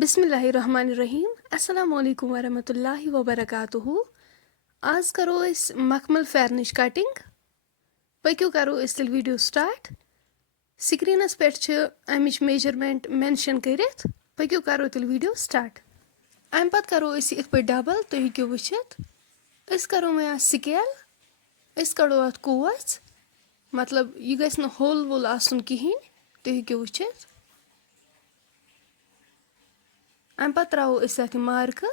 बिस्मिल्लाहिर्रहमानिर्रहीम अस्सलाम वालेकुम वरहमतुल्लाहि वबरकातुहू। आज करो इस मखमल फेरनिश कटिंग। पक्यो करो इस तिल वीडियो स्टार्ट। स्क्रीनस पे अमिच मेजरमेंट मेंशन करित। पक्यो करो तिल वीडियो स्टार्ट। अम पत करो इस इत पे डबल तो हेक्यो वुचित। इस करो मैं स्केल। इस कड़ो अत कोच मतलब यह गस न होल वोल आसुन किहिन तो हेक्यो वुचित। अम पत त्रो इस अत मार्क।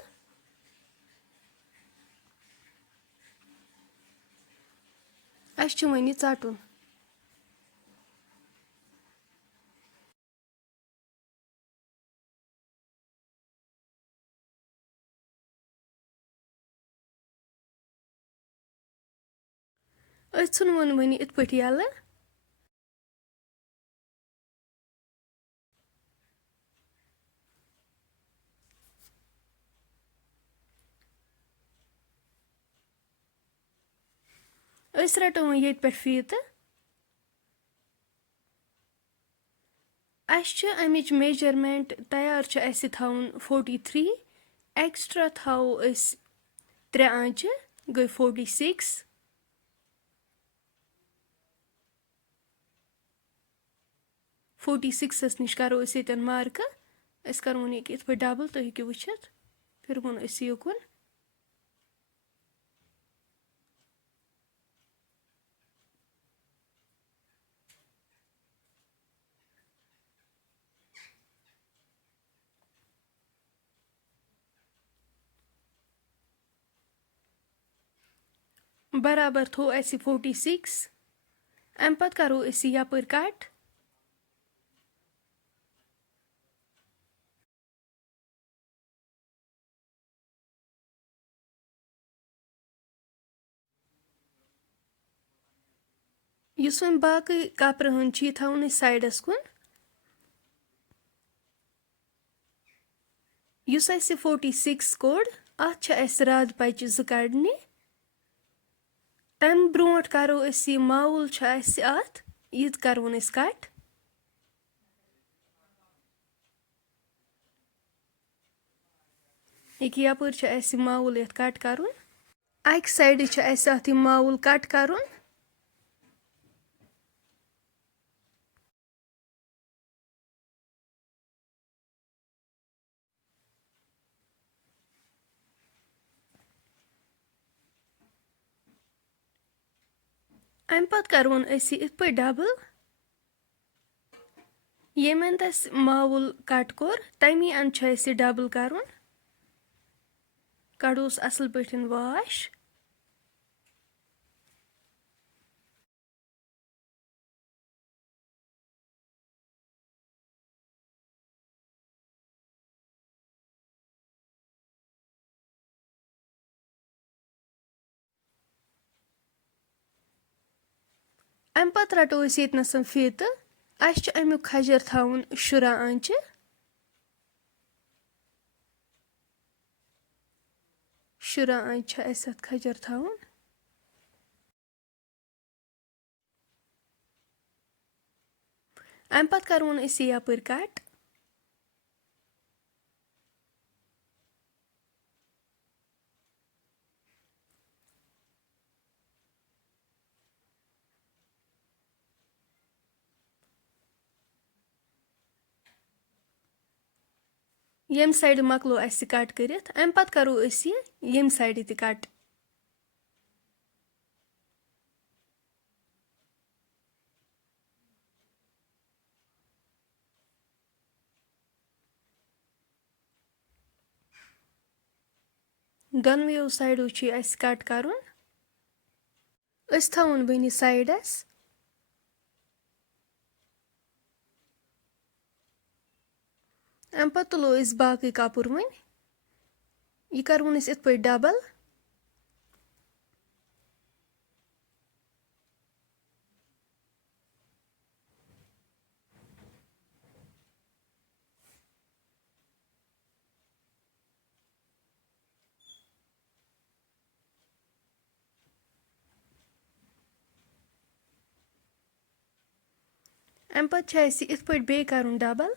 अस वन षटुन। अस वन वन इत पे यल। अस रटो वन ये पे फीत। अमिच मेजरमेंट तैयार थवन 43। एक्स्ट्रा थो 3 आंच गई 46। 46 निश करो ये मार्क। अस करो इत पे डबल तो हेक्यो वुचित। फिर वो युकुन। बराबर थो 46। अम पत करो यपर कट। युस वन बाकी कपर हन थवन साइडस कुन। युस 46 कोड अत राद पच ज कड़ने। तम ब्रोट करो ये मावुल अत यह करोन कट। यपर मावुल ये कट करुन। अक साइड अत मावुल कट करुन। अम पत करोन इत पे डबल। ये तस मावुल कट कोर तमी अंद डबल करुन। कड़ोस असल पे वाश। अम पत रटो ये फीत। अमुक खजर थवन 15 आंच। 15 आंच अत खजर थवन। अम पत करोन यपर कट। यम साइड मकलो कट करित। अम पत करो यम साइड त कट। दोनवो साइडो कट करुन। अस थवन वन साइडस। अम पत तुलो बाकी कपुर वन। यह करोन इत पे डबल। अम पत इत पे बे करुन डबल।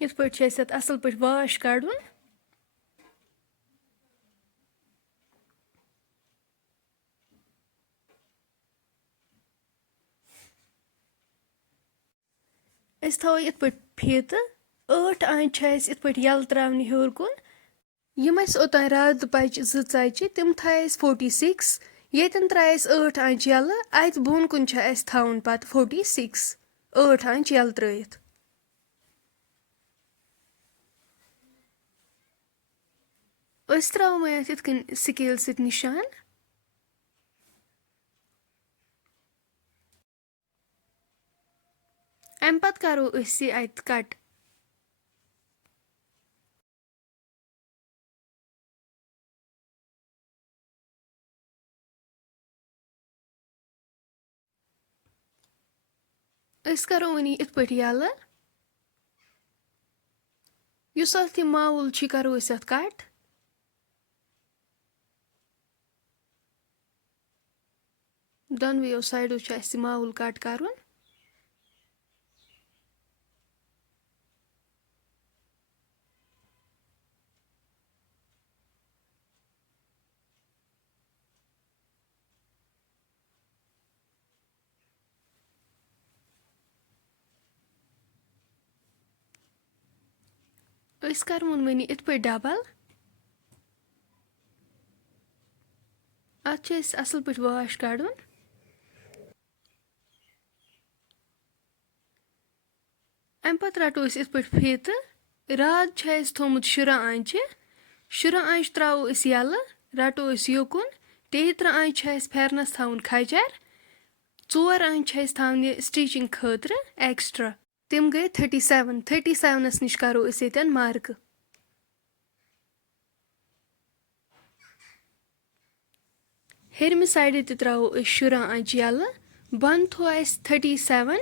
یِتھ پٲٹھۍ چھِ اَسہِ اَتھ اَصٕل پٲٹھۍ واش کَڑُن. أسۍ تھاوو یِتھ پٲٹھۍ فیٖتہٕ. 8 آنٛچہِ چھِ اَسہِ یِتھ پٲٹھۍ یَلہٕ ترٛاونہِ ہیوٚر کُن. یِم اَسہِ اوٚتانۍ راتہٕ بَجہِ 2 ژَجہِ تِم تھایہِ اَسہِ 46. ییٚتٮ۪ن ترٛایہِ اَسہِ 8 آنٛچہِ یَلہٕ. اَتہِ بۄن کُن چھِ اَسہِ تھاوُن پَتہٕ 46. 8 آنٛچہِ یَلہٕ ترٛٲیِتھ. أسۍ ترٛاوو وۄنۍ اَتھ یِتھ کٔنۍ سِکیل سۭتۍ نِشان. اَمہِ پَتہٕ کَرو أسۍ یہِ اَتہِ کَٹ. أسۍ کَرو وۄنۍ یِتھ پٲٹھۍ یَلہٕ. یُس اَتھ یہِ ماوُل چھُ یہِ کَرو أسۍ اَتھ کَٹ. دۄنوٕیو سایڈو چھُ اَسہِ یہِ ماوُل کَٹ کَرُن. أسۍ کَرون وۄنۍ یِتھ پٲٹھۍ ڈبل. اَتھ چھُ اَسہِ اَصٕل پٲٹھۍ واش کَڑُن. اَمہِ پَتہٕ رَٹو أسۍ یِتھ پٲٹھۍ فیٖتہٕ. راتھ چھُ اَسہِ تھوٚمُت 16 آنٛچہِ. 16 آنٛچہِ ترٛاوو أسۍ یَلہٕ. رَٹو أسۍ یوکُن. 13 آنٛچہِ چھِ اَسہِ پھٮ۪رنَس تھاوُن کھَجر. 4 آنٛچہِ چھِ اَسہِ تھاونہِ سٹِچِنٛگ خٲطرٕ ایکٕسٹرا. تِم گٔے 37. 37 نِش کَرو أسۍ ییٚتٮ۪ن مارکہٕ. ہیٚرمہِ سایڈٕ تہِ ترٛاوو أسۍ 16 آنٛچہِ یَلہٕ. بۄنہٕ تھوٚو اَسہِ 37.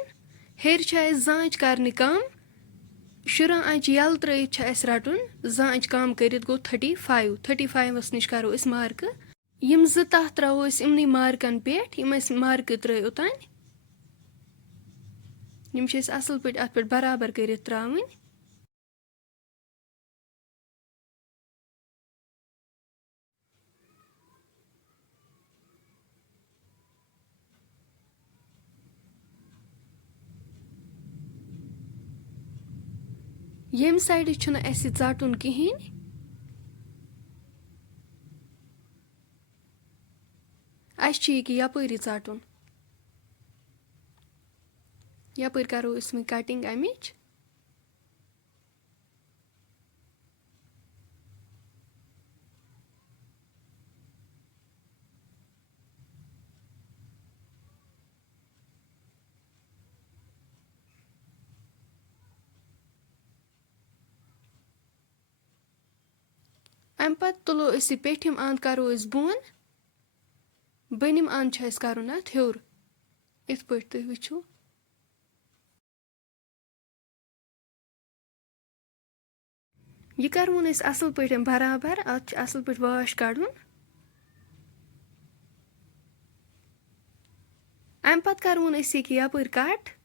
ہیٚرِ چھِ اَسہِ 2 آنٛچہِ کَرنہِ کَم. 16 آنٛچہِ یَلہٕ ترٛٲیِتھ چھُ اَسہِ رَٹُن. 2 آنٛچہِ کَم کٔرِتھ گوٚو 35. 35 نِش کَرو أسۍ مارکہٕ. یِم 2 تَتھ ترٛاوو أسۍ یِمنٕے مارکَن پٮ۪ٹھ یِم اَسہِ مارکہٕ ترٛٲے اوٚتانۍ. یِم چھِ أسۍ اَصٕل پٲٹھۍ اَتھ پٮ۪ٹھ برابر کٔرِتھ ترٛاوٕنۍ. ییٚمہِ سایڈٕ چھُنہٕ اَسہِ ژَٹُن کِہیٖنۍ. اَسہِ چھُ ییٚکیٛاہ یَپٲری ژَٹُن. یَپٲرۍ کَرو أسۍ وۄنۍ کَٹِنٛگ اَمِچ. اَمہِ پَتہٕ تُلو أسۍ یہِ پیٚٹھِم اَنٛد کَرو أسۍ بۄن. بٔنِم اَنٛد چھُ اَسہِ کَرُن اَتھ ہیوٚر. یِتھ پٲٹھۍ تُہۍ وٕچھِو. یہِ کَرون أسۍ اَصٕل پٲٹھۍ برابر. اَتھ چھُ اَصٕل پٲٹھۍ واش کَڑُن. اَمہِ پَتہٕ کَرون أسۍ ییٚکیٛاہ یَپٲرۍ کَٹ.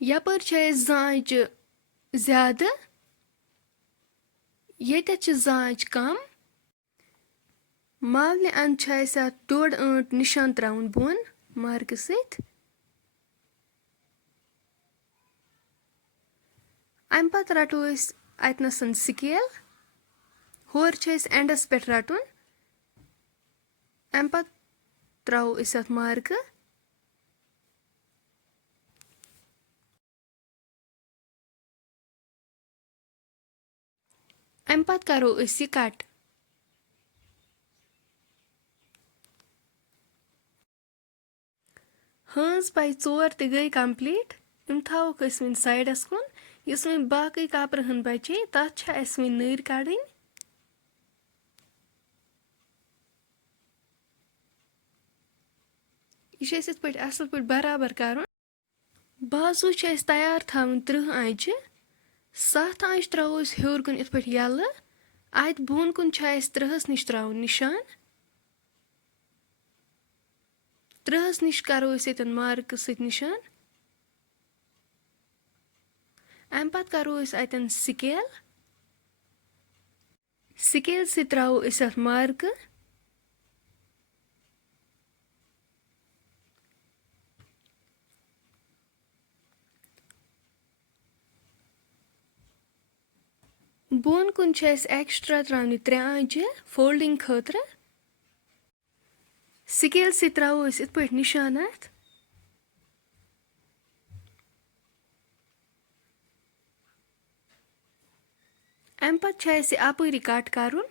یَپٲرۍ چھِ اَسہِ 2 آنٛچہِ زیادٕ. ییٚتٮ۪تھ چھِ 2 آنٛچہِ کَم. مالنہِ اَنٛدٕ چھُ اَسہِ اَتھ 1.5 ٲنٛٹ نِشان ترٛاوُن بۄن مارکہٕ سۭتۍ. اَمہِ پَتہٕ رَٹو أسۍ اَتنَسَن سِکیل. ہورٕ چھِ اَسہِ اٮ۪نٛڈَس پٮ۪ٹھ رَٹُن. اَمہِ پَتہٕ ترٛاوو أسۍ اَتھ مارکہٕ. اَمہِ پَتہٕ کَرو أسۍ یہِ کَٹ. ہٲنٛز پَیہِ 4 تہِ گٔے کَمپٕلیٖٹ. یِم تھاووکھ أسۍ وۄنۍ سایڈَس کُن. یُس وۄنۍ باقٕے کَپرٕ ہٕن بَچے تَتھ چھِ اَسہِ وۄنۍ نٔرۍ کَڑٕنۍ. یہِ چھِ اَسہِ یِتھ پٲٹھۍ اَصٕل پٲٹھۍ برابر کَرُن. بازوٗ چھِ اَسہِ تیار تھاوٕنۍ 30 آنٛچہِ. 7 آنٛچہِ ترٛاوو أسۍ ہیوٚر کُن یِتھ پٲٹھۍ یَلہٕ. اَتہِ بۄن کُن چھِ اَسہِ 30 نِش ترٛاوُن نِشان. 30 نِش کَرو أسۍ ییٚتٮ۪ن مارکہٕ سۭتۍ نِشان. اَمہِ پَتہٕ کَرو أسۍ اَتٮ۪ن سکیل. سکیل سۭتۍ ترٛاوو أسۍ اَتھ مارکہٕ. بۄن کُن چھِ اَسہِ ایکٕسٹرٛا ترٛاونہِ 3 آنٛچہِ فولڈِنٛگ خٲطرٕ. سکیل سۭتۍ ترٛاوو أسۍ یِتھ پٲٹھۍ نِشان اَتھ. اَمہِ پَتہٕ چھِ اَسہِ اَپٲری کَٹ کَرُن.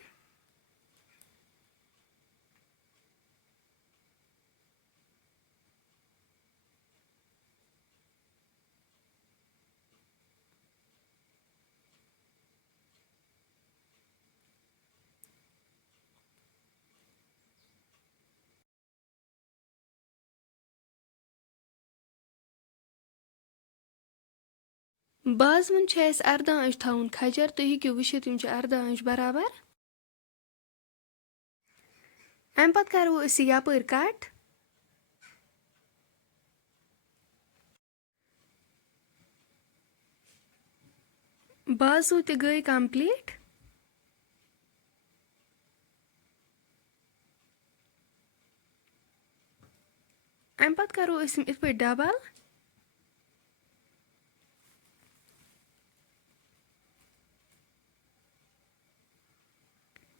بازوُن چھِ اَسہِ 14 آنٛچہِ تھاوُن کھَجر. تُہۍ ہیٚکِو وٕچھِتھ یِم چھِ 14 آنٛچہِ برابر. اَمہِ پَتہٕ کَرو أسۍ یہِ یَپٲرۍ کَٹ. بازوٗ تہِ گٔے کَمپٕلیٖٹ. اَمہِ پَتہٕ کَرو أسۍ یِم یِتھ پٲٹھۍ ڈبل.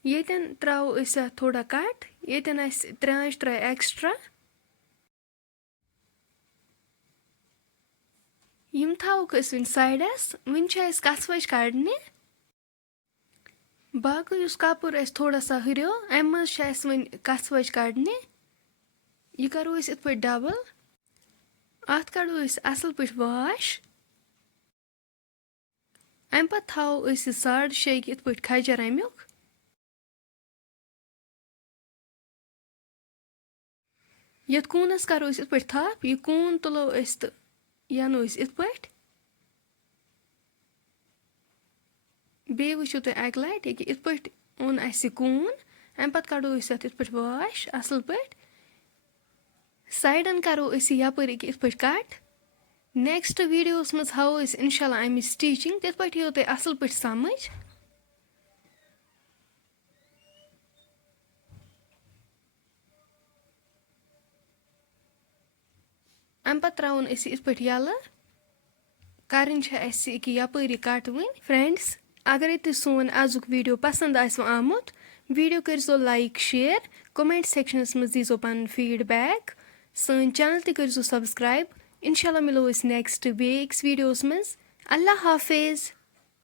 ییٚتٮ۪ن ترٛاوو أسۍ اَتھ تھوڑا کَٹ. ییٚتٮ۪ن اَسہِ 3 آنٛچہِ ترٛایہِ ایکٕسٹرٛا. یِم تھاووکھ أسۍ وۄنۍ سایڈَس. وۄنۍ چھِ اَسہِ کَسوَچ کَڑنہِ. باقٕے یُس کَپُر اَسہِ تھوڑا سا ہُریو اَمہِ منٛز چھِ اَسہِ وۄنۍ کَسوَچ کَڑنہِ. یہِ کَرو أسۍ یِتھ پٲٹھۍ ڈبل. اَتھ کَڑو أسۍ اَصٕل پٲٹھۍ واش. اَمہِ پَتہٕ تھاوو أسۍ یہِ 6.5 یِتھ پٲٹھۍ کھَجر اَمیُک. یَتھ کوٗنَس کَرو أسۍ یِتھ پٲٹھۍ تھپھ. یہِ کوٗن تُلو أسۍ تہٕ یہِ اَنو أسۍ یِتھ پٲٹھۍ. بیٚیہِ وٕچھِو تُہۍ اَکہِ لَٹہِ ییٚکیٛاہ یِتھ پٲٹھۍ اوٚن اَسہِ یہِ کوٗن. اَمہِ پَتہٕ کَڑو أسۍ اَتھ یِتھ پٲٹھۍ واش اَصٕل پٲٹھۍ. سایڈَن کَرو أسۍ یہِ یَپٲرۍ ییٚکیٛاہ یِتھ پٲٹھۍ کَٹ. نیکسٹ ویٖڈیوَس منٛز ہاوو أسۍ اِنشاء اللہ اَمِچ سِٹیٖچِنٛگ. تِتھ پٲٹھۍ یِیو تۄہہِ اَصٕل پٲٹھۍ سَمٕجھ. اَمہِ پَتہٕ ترٛاوُن أسۍ یہِ یِتھ پٲٹھۍ یَلہٕ. کَرٕنۍ چھِ اَسہِ ییٚکیٛاہ یَپٲری کَٹ وٕنۍ. فرٛٮ۪نٛڈٕس اگرَے تۄہہِ سون آزُک ویٖڈیو پَسنٛد آسِوٕ آمُت ویٖڈیو کٔرۍزیو لایک شِیَر. کومٮ۪نٛٹ سٮ۪کشَنَس منٛز دیٖزیو پَنُن فیٖڈبیک. سٲنۍ چَنَل تہِ کٔرۍزیو سبسکرایب. اِنشاء اللہ مِلو أسۍ نیکسٹ بیٚیہِ أکِس ویٖڈیوَس منٛز. اللہ حافِظ.